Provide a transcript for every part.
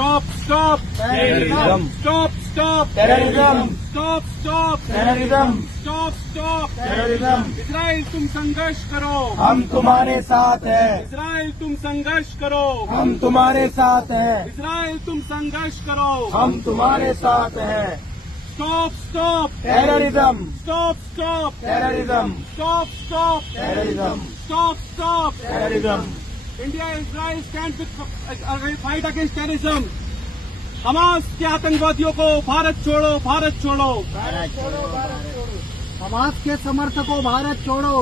Stop, stop. Terrorism. Stop, stop. Terrorism. Stop, stop. Terrorism. Stop, stop. Terrorism. Israel तुम संघर्ष करो, हम तुम्हारे साथ हैं। इजराइल तुम संघर्ष करो, हम तुम्हारे साथ हैं। इजराइल तुम संघर्ष करो। हम तुम्हारे साथ हैं। Stop, stop. Terrorism. Stop, stop. Terrorism. Stop, stop. Terrorism. Stop, stop. Terrorism. India and Israel stand with fight against terrorism. Hamas के आतंकवादियों को भारत छोड़ो, भारत छोड़ो। भारत छोड़ो, भारत छोड़ो। हमास के समर्थकों भारत छोड़ो।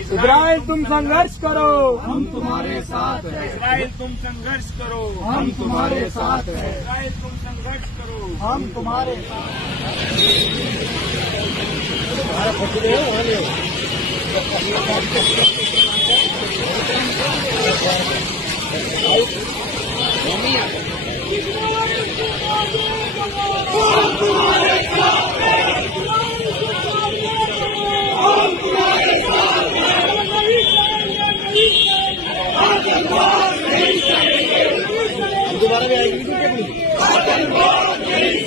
इजराइल तुम संघर्ष करो, हम तुम्हारे साथ हैं। इजराइल तुम संघर्ष करो, हम तुम्हारे साथ हैं। इजराइल तुम संघर्ष करो। हम तुम्हारे साथ दोबारा भी आएगी।